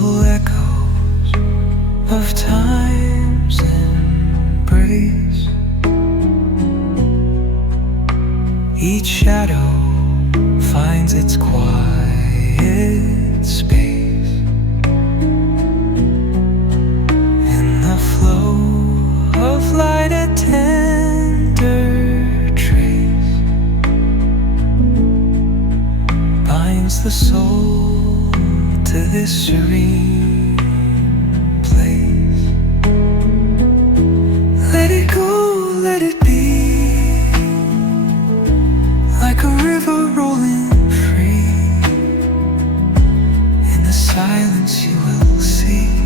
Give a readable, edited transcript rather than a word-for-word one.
Subtle echoes of time's embrace. Each shadow finds its quiet space in the flow of light, a tender trace binds the soul to this serene place. Let it go, let it be, like a river rolling free. In the silence you will see